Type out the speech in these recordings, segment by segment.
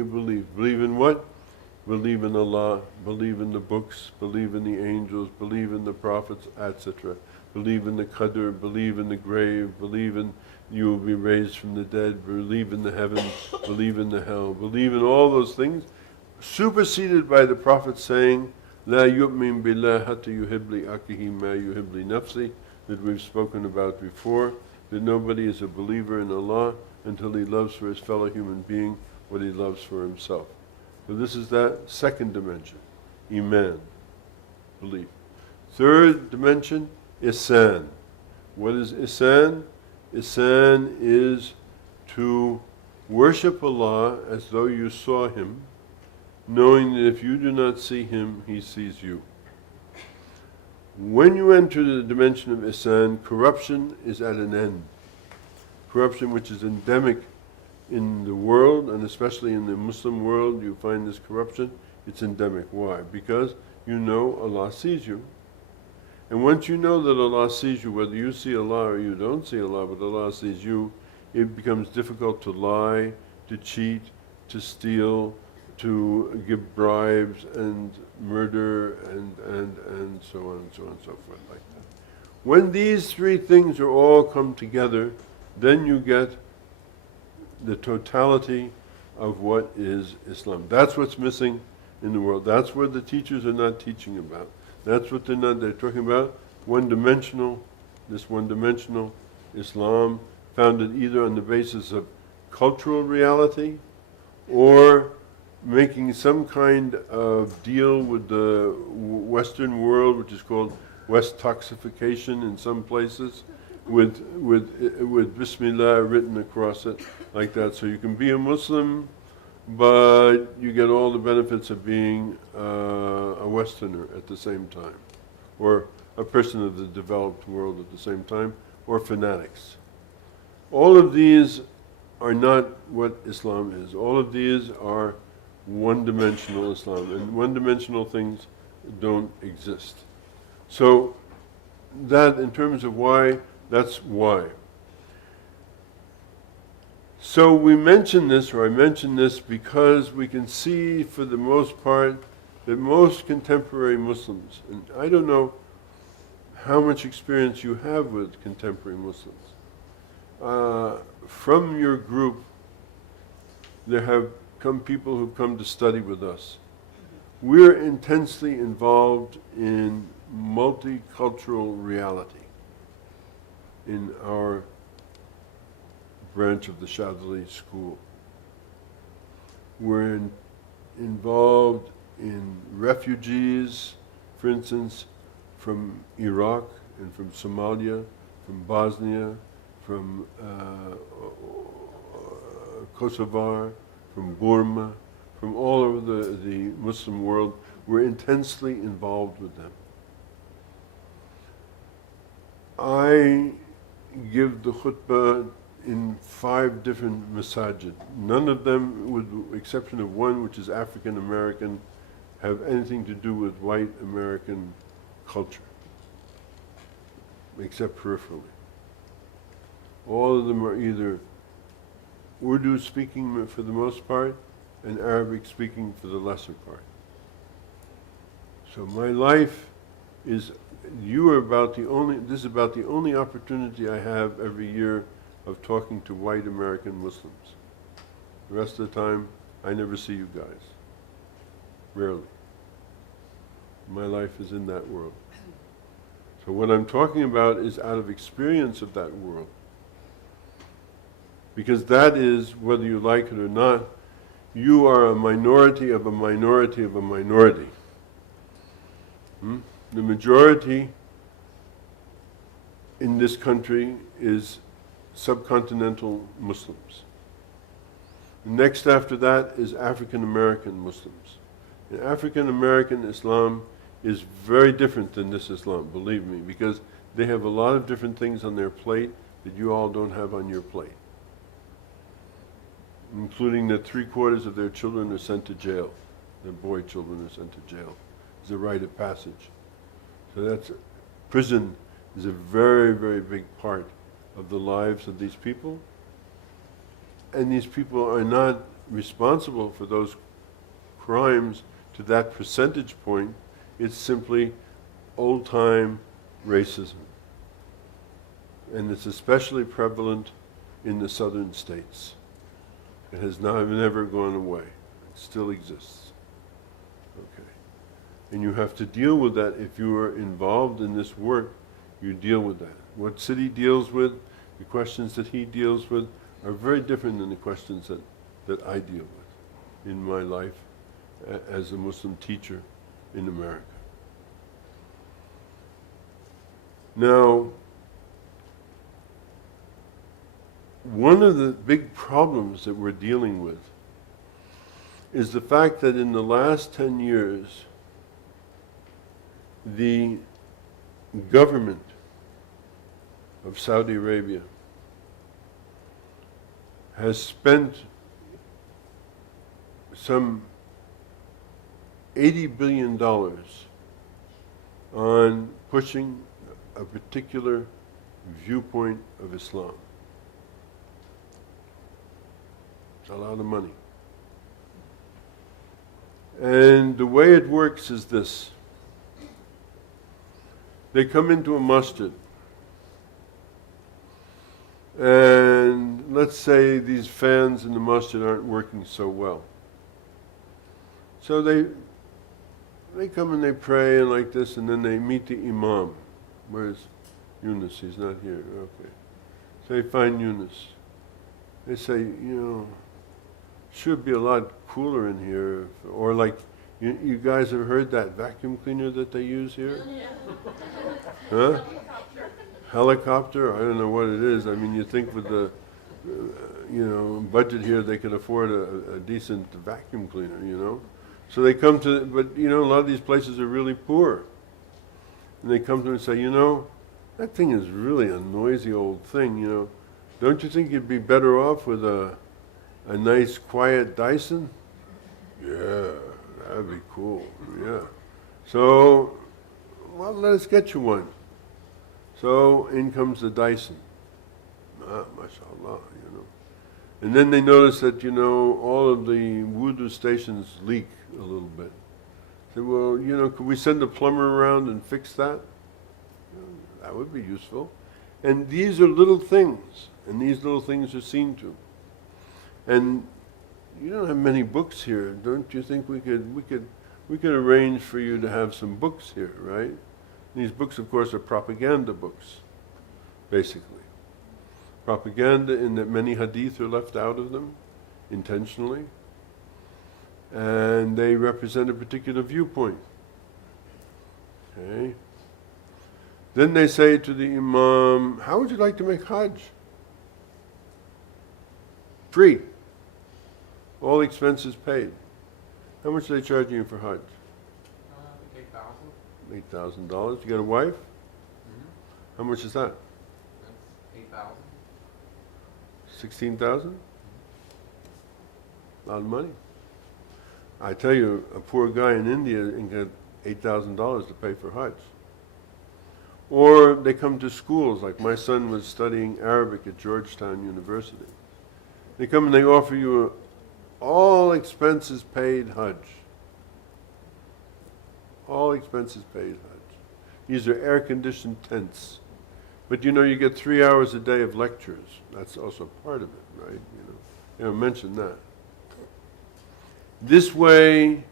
you believe. Believe in what? Believe in Allah, believe in the books, believe in the angels, believe in the prophets, etc. Believe in the Qadr, believe in the grave, believe in you will be raised from the dead, believe in the heavens, believe in the hell, believe in all those things, superseded by the Prophet saying, La yu'min billah hatta yuhibli akihi ma yuhibli nafsi, that we've spoken about before, that nobody is a believer in Allah until he loves for his fellow human being what he loves for himself. So this is that second dimension, Iman, belief. Third dimension, Ihsan. What is Ihsan? Ihsan is to worship Allah as though you saw Him, knowing that if you do not see Him, He sees you. When you enter the dimension of Ihsan, corruption is at an end. Corruption which is endemic in the world, and especially in the Muslim world, you find this corruption. It's endemic. Why? Because you know Allah sees you. And once you know that Allah sees you, whether you see Allah or you don't see Allah, but Allah sees you, it becomes difficult to lie, to cheat, to steal, to give bribes and murder and so on and so on and so forth like that. When these three things are all come together, then you get the totality of what is Islam. That's what's missing in the world. That's what the teachers are not teaching about. That's what they're talking about one-dimensional, this one-dimensional Islam, founded either on the basis of cultural reality or making some kind of deal with the Western world, which is called West toxification in some places, with Bismillah written across it like that. So you can be a Muslim, but you get all the benefits of being a Westerner at the same time, or a person of the developed world at the same time, or fanatics. All of these are not what Islam is. All of these are one-dimensional Islam, and one-dimensional things don't exist. So that, in terms of why, that's why. So we mention this, or I mention this, because we can see for the most part that most contemporary Muslims, and I don't know how much experience you have with contemporary Muslims, from your group there have come people who've come to study with us. We're intensely involved in multicultural reality in our branch of the Shadli school. We're involved in refugees, for instance, from Iraq and from Somalia, from Bosnia, from Kosovo, from Burma, from all over the Muslim world. We're intensely involved with them. I give the khutbah in 5 different masajid. None of them, with the exception of one which is African American, have anything to do with white American culture, except peripherally. All of them are either Urdu speaking for the most part and Arabic speaking for the lesser part. So my life is, this is about the only opportunity I have every year of talking to white American Muslims. The rest of the time, I never see you guys. Rarely. My life is in that world. So what I'm talking about is out of experience of that world. Because that is, whether you like it or not, you are a minority of a minority of a minority. The majority in this country is subcontinental Muslims. Next after that is African American Muslims. And African American Islam is very different than this Islam, believe me, because they have a lot of different things on their plate that you all don't have on your plate, including that 3/4 of their children are sent to jail. Their boy children are sent to jail. It's a rite of passage. So that's, prison is a very, very big part of the lives of these people. And these people are not responsible for those crimes to that percentage point. It's simply old-time racism. And it's especially prevalent in the southern states. It has never gone away. It still exists. Okay. And you have to deal with that. If you are involved in this work, you deal with that. What Siddhi deals with, the questions that he deals with, are very different than the questions that I deal with in my life as a Muslim teacher in America. Now, one of the big problems that we're dealing with is the fact that in the last 10 years, the government of Saudi Arabia has spent some $80 billion on pushing a particular viewpoint of Islam. It's a lot of money. And the way it works is this. They come into a masjid, and let's say these fans in the masjid aren't working so well. So they come and they pray and like this, and then they meet the imam. Where's Yunus? He's not here. Okay. So they find Yunus. They say, should be a lot cooler in here. Or like, you guys have heard that vacuum cleaner that they use here? Huh? Helicopter? I don't know what it is. I mean, you think with the, budget here, they can afford a decent vacuum cleaner, So they come to, but a lot of these places are really poor. And they come to him and say, that thing is really a noisy old thing, Don't you think you'd be better off with a nice quiet Dyson? Yeah, that'd be cool, yeah. So, well, let us get you one. So in comes the Dyson. Mashallah, And then they notice that, all of the wudu stations leak a little bit. Say, well, could we send a plumber around and fix that? That would be useful. And these are little things, and these little things are seen to. And you don't have many books here. Don't you think we could arrange for you to have some books here, right? These books, of course, are propaganda books, basically. Propaganda in that many hadith are left out of them, intentionally. And they represent a particular viewpoint. Okay? Then they say to the imam, how would you like to make Hajj? Free. All expenses paid. How much are they charging you for Hajj? $8,000. $8,000. You got a wife? Mm-hmm. How much is that? That's $8,000. $16,000? A lot of money. I tell you, a poor guy in India can get $8,000 to pay for Hajj. Or they come to schools, like my son was studying Arabic at Georgetown University. They come and they offer you all expenses paid Hajj. All expenses paid Hajj. These are air-conditioned tents. But you get 3 hours a day of lectures. That's also part of it, right? They don't mention that. This way,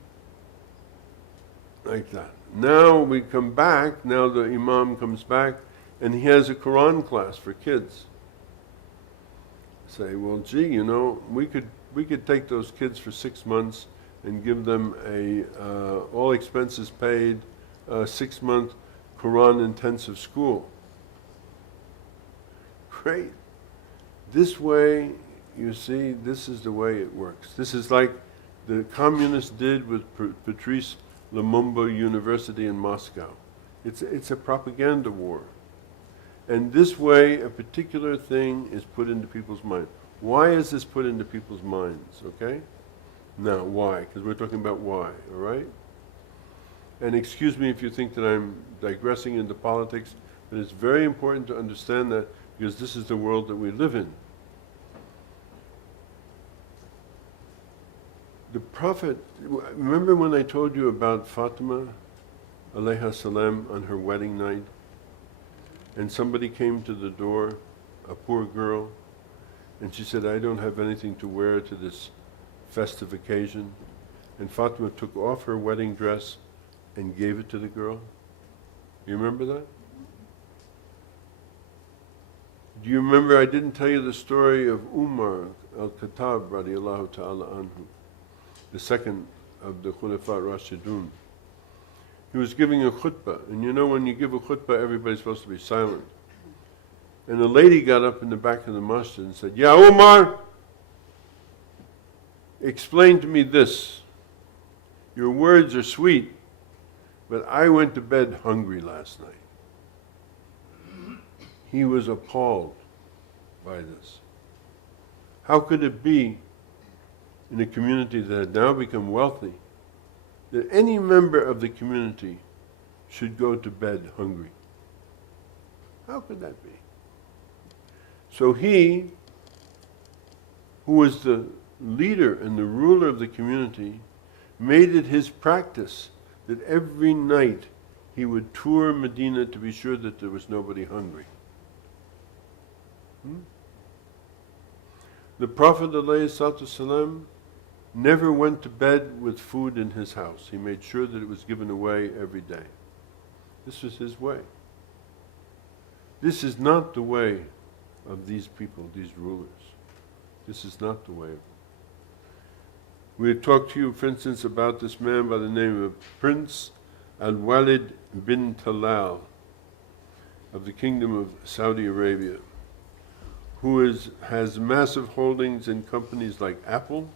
like that. Now we come back, now the imam comes back, and he has a Quran class for kids. Say, well, gee, we could take those kids for 6 months and give them a all expenses paid 6-month Quran intensive school. Great. This way, you see, this is the way it works. This is like the communists did with Patrice Lumumba University in Moscow. It's a propaganda war. And this way, a particular thing is put into people's minds. Why is this put into people's minds, okay? Now, why? Because we're talking about why, all right? And excuse me if you think that I'm digressing into politics, but it's very important to understand that because this is the world that we live in. The Prophet, remember when I told you about Fatima, alayha salam, on her wedding night? And somebody came to the door, a poor girl, and she said, I don't have anything to wear to this festive occasion. And Fatima took off her wedding dress and gave it to the girl. You remember that? Do you remember, I didn't tell you the story of Umar al-Khattab radiallahu ta'ala anhu, the second of the Khulafa Rashidun. He was giving a khutbah, and you know when you give a khutbah everybody's supposed to be silent. And a lady got up in the back of the masjid and said, Ya Umar, explain to me this. Your words are sweet, but I went to bed hungry last night. He was appalled by this. How could it be in a community that had now become wealthy that any member of the community should go to bed hungry? How could that be? So he, who was the leader and the ruler of the community, made it his practice that every night he would tour Medina to be sure that there was nobody hungry. The Prophet ﷺ never went to bed with food in his house. He made sure that it was given away every day. This was his way. This is not the way of these people, these rulers. This is not the way of them. We had talked to you, for instance, about this man by the name of Prince Al-Walid bin Talal of the Kingdom of Saudi Arabia, who has massive holdings in companies like Apple,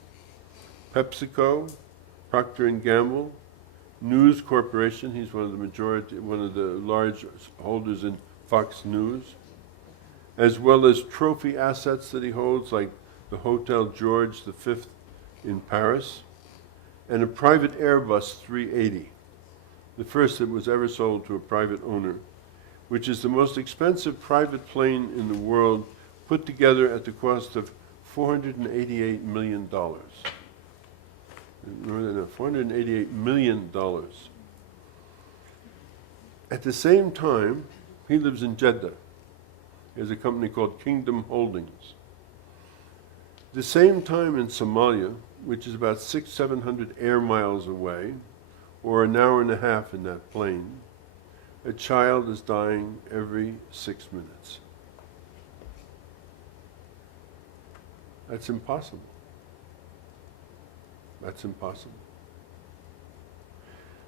PepsiCo, Procter & Gamble, News Corporation. He's one of the large holders in Fox News, as well as trophy assets that he holds, like the Hotel George V in Paris, and a private Airbus 380, the first that was ever sold to a private owner, which is the most expensive private plane in the world, put together at the cost of $488 million. Remember that? $488 million. At the same time, he lives in Jeddah. He has a company called Kingdom Holdings. The same time in Somalia, which is about 700 air miles away, or an hour and a half in that plane, a child is dying every 6 minutes. That's impossible. That's impossible.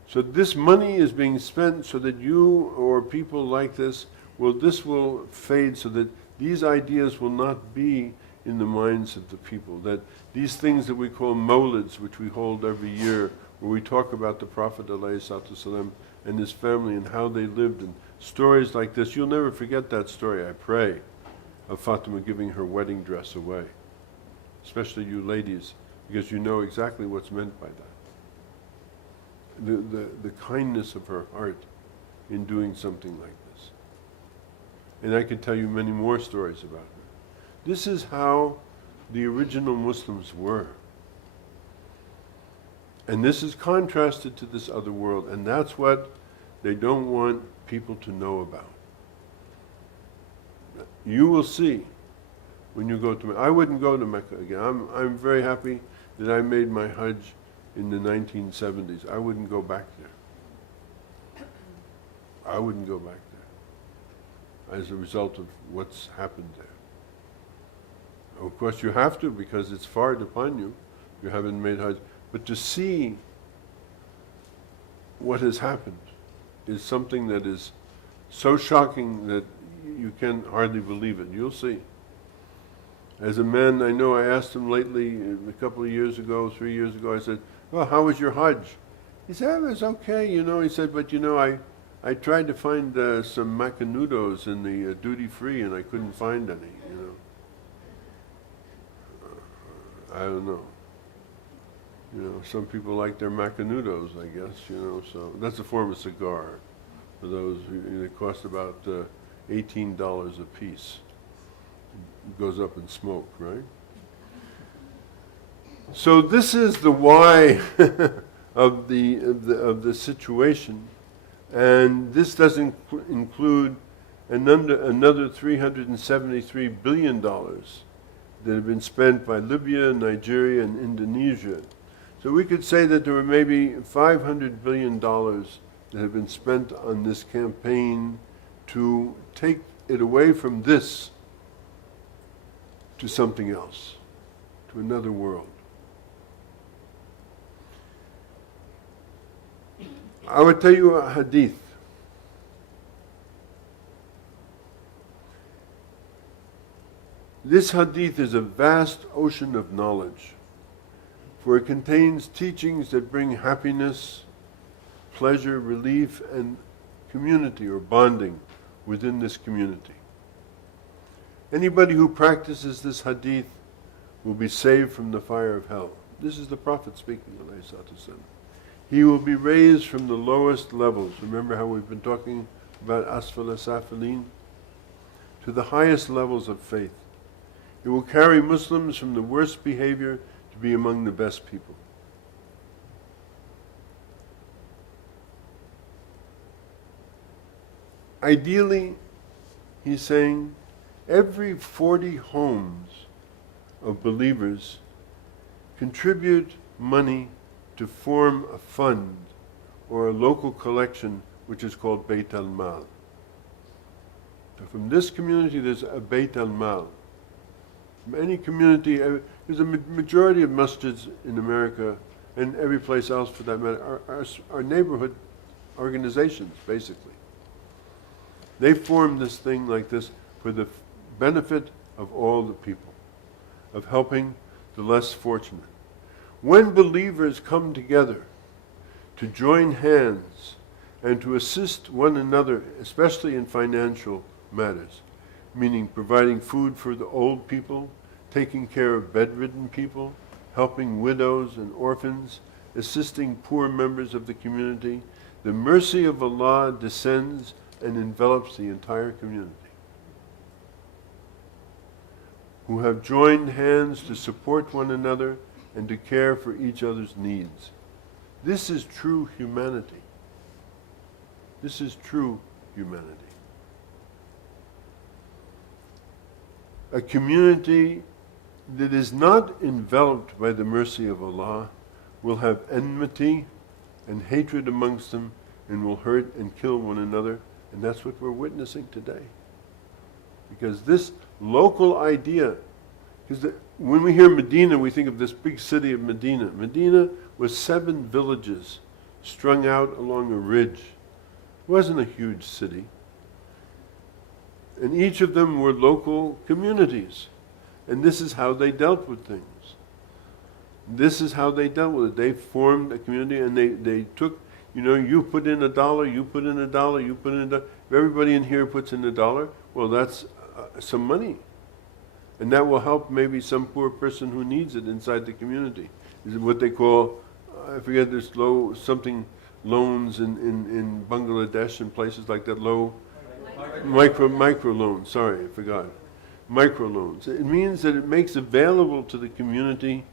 So this money is being spent so that you or people like this will fade, so that these ideas will not be in the minds of the people, that these things that we call mawlids, which we hold every year, where we talk about the Prophet ﷺ and his family and how they lived, and stories like this. You'll never forget that story, I pray, of Fatima giving her wedding dress away. Especially you ladies, because you know exactly what's meant by that. The kindness of her heart in doing something like this. And I could tell you many more stories about her. This is how the original Muslims were. And this is contrasted to this other world, and that's what they don't want people to know about. You will see when you go to Mecca. I wouldn't go to Mecca again. I'm very happy that I made my Hajj in the 1970s. I wouldn't go back there. I wouldn't go back there as a result of what's happened there. Of course you have to, because it's hard upon you. You haven't made Hajj. But to see what has happened is something that is so shocking that you can hardly believe it. You'll see. As a man, I know, I asked him lately, a couple of years ago, 3 years ago, I said, well, how was your Hajj? He said, it was okay, you know. He said, but you know, I tried to find some macanudos in the duty-free, and I couldn't find any, you know. I don't know. You know, some people like their macanudos, I guess, you know, so that's a form of cigar. For those, they cost about $18 a piece. It goes up in smoke, right? So this is the why of the situation, and this doesn't include another $373 billion that have been spent by Libya, Nigeria, and Indonesia. So we could say that there were maybe $500 billion that have been spent on this campaign to take it away from this to something else, to another world. I would tell you a hadith. This hadith is a vast ocean of knowledge, for it contains teachings that bring happiness, pleasure, relief, and community or bonding within this community. Anybody who practices this hadith will be saved from the fire of hell. This is the Prophet speaking, alayhi salatu wasalam. He will be raised from the lowest levels. Remember how we've been talking about asfala safilin? To the highest levels of faith. It will carry Muslims from the worst behavior to be among the best people. Ideally, he's saying, every 40 homes of believers contribute money to form a fund or a local collection which is called Beit al-Mal. So from this community there's a Beit al-Mal. From any community, there's a majority of masjids in America and every place else for that matter are neighborhood organizations, basically. They form this thing like this for the benefit of all the people, of helping the less fortunate. When believers come together to join hands and to assist one another, especially in financial matters, meaning providing food for the old people, taking care of bedridden people, helping widows and orphans, assisting poor members of the community, the mercy of Allah descends and envelops the entire community, who have joined hands to support one another and to care for each other's needs. This is true humanity. This is true humanity. A community that is not enveloped by the mercy of Allah will have enmity and hatred amongst them and will hurt and kill one another, and that's what we're witnessing today. Because this local idea, because when we hear Medina, we think of this big city of Medina. Medina was 7 villages strung out along a ridge. It wasn't a huge city. And each of them were local communities. And this is how they dealt with things. This is how they dealt with it. They formed a community and they took, you put in $1, you put in $1, you put in $1. If everybody in here puts in $1, well, that's some money. And that will help maybe some poor person who needs it inside the community. Is what they call, I forget, there's loans in Bangladesh and places like that, micro loans, sorry, I forgot. Micro loans. It means that it makes available to the community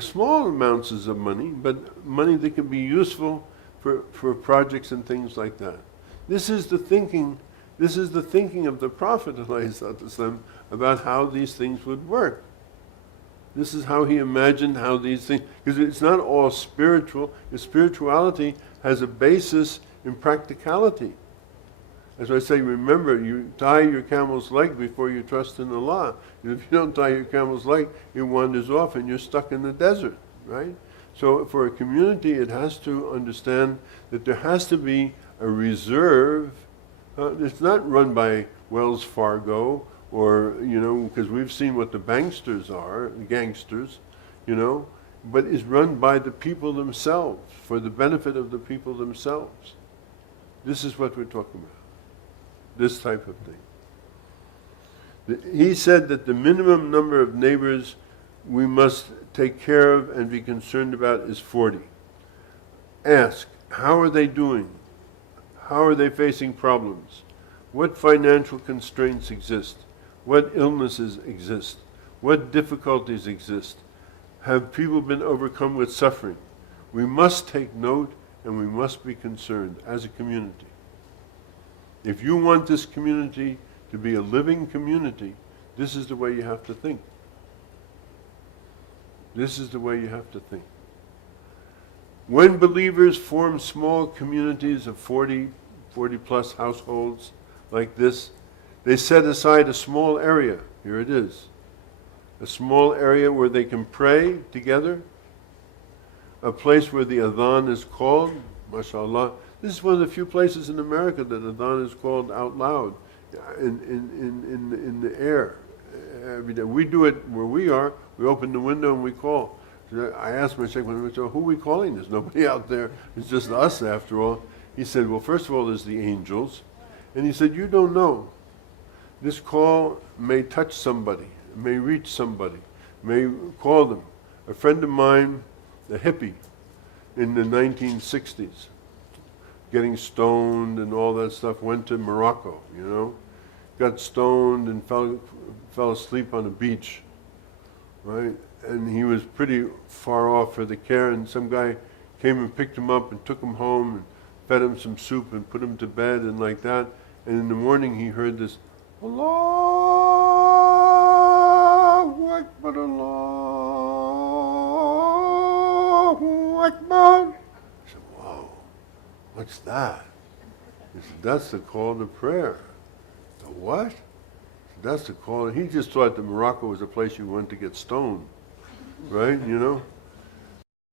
small amounts of money, but money that can be useful for projects and things like that. This is the thinking of the Prophet ﷺ about how these things would work. This is how he imagined how these things, because it's not all spiritual. Spirituality has a basis in practicality. As I say, remember, you tie your camel's leg before you trust in Allah. If you don't tie your camel's leg, it wanders off and you're stuck in the desert, right? So for a community, it has to understand that there has to be a reserve. It's not run by Wells Fargo or, because we've seen what the banksters are, the gangsters, but is run by the people themselves, for the benefit of the people themselves. This is what we're talking about. This type of thing. He said that the minimum number of neighbors we must take care of and be concerned about is 40. Ask, how are they doing? How are they facing problems? What financial constraints exist? What illnesses exist? What difficulties exist? have people been overcome with suffering. We must take note and we must be concerned as a community. If you want this community to be a living community, this is the way you have to think. This is the way you have to think. When believers form small communities of 40 plus households like this, they set aside a small area. Here it is. A small area where they can pray together. A place where the adhan is called. MashaAllah. This is one of the few places in America that adhan is called out loud in the air. Every day. We do it where we are. We open the window and we call. I asked my sheikh, who are we calling? There's nobody out there. It's just us after all. He said, well, first of all, there's the angels. And he said, you don't know. This call may touch somebody, may reach somebody, may call them. A friend of mine, a hippie in the 1960s, getting stoned and all that stuff, went to Morocco, got stoned and fell asleep on a beach, right? And he was pretty far off for the care, and some guy came and picked him up and took him home and fed him some soup and put him to bed and like that. And in the morning he heard this, Allahu Akbar, Allahu Akbar. I said, whoa, what's that? He said, that's the call to prayer. The what? That's the call. He just thought that Morocco was a place you went to get stoned, right?